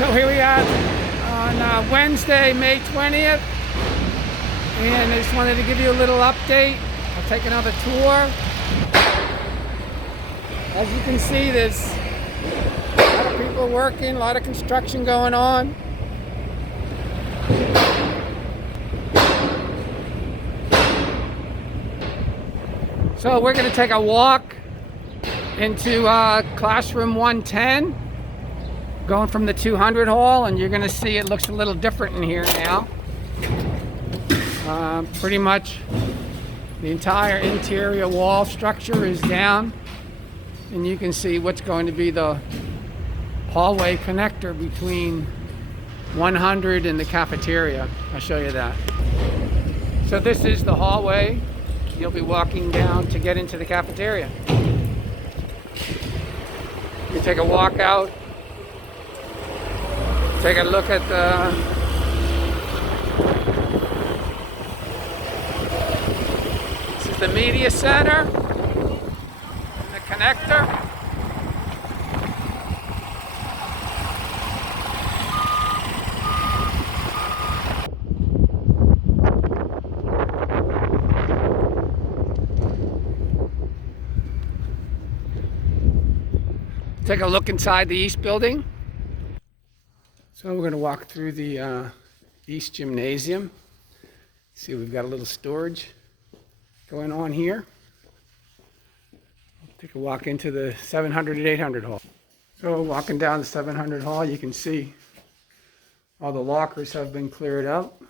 So here we are on Wednesday, May 20th, and I just wanted to give you a little update. I'll take another tour. As you can see, there's a lot of people working, a lot of construction going on. So we're going to take a walk into classroom 110, going from the 200 hall, and you're going to see it looks a little different in here now. Pretty much the entire interior wall structure is down, and you can see what's going to be the hallway connector between 100 and the cafeteria. I'll show you that. So this is the hallway you'll be walking down to get into the cafeteria. You take a walk out, take a look at this is the media center and the connector. Take a look inside the East building. So we're going to walk through the East gymnasium. See, we've got a little storage going on here. Take a walk into the 700 and 800 hall. So walking down the 700 hall, you can see all the lockers have been cleared out,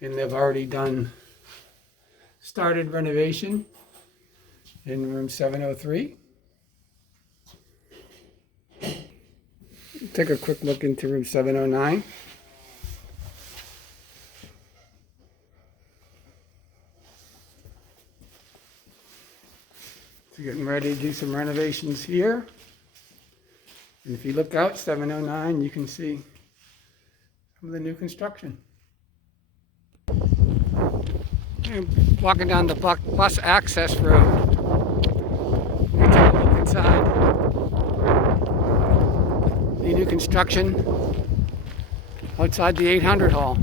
and they've already started renovation in room 703. Take a quick look into room 709. So getting ready to do some renovations here. And if you look out 709, you can see some of the new construction. And walking down the bus access road. We can take a look inside the new construction outside the 800 hall.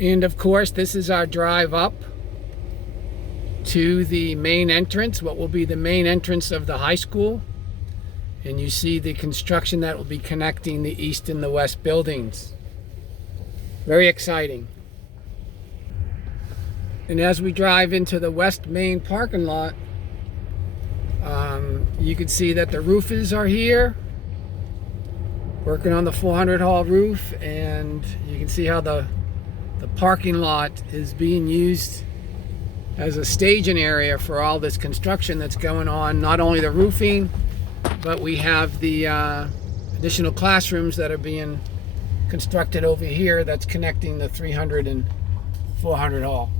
And of course, this is our drive up to the main entrance, what will be the main entrance of the high school. And you see the construction that will be connecting the east and the west buildings. Very exciting. And as we drive into the west main parking lot, you can see that the roofers are here, working on the 400 hall roof, and you can see how the parking lot is being used as a staging area for all this construction that's going on. Not only the roofing, but we have the additional classrooms that are being constructed over here that's connecting the 300 and 400 hall.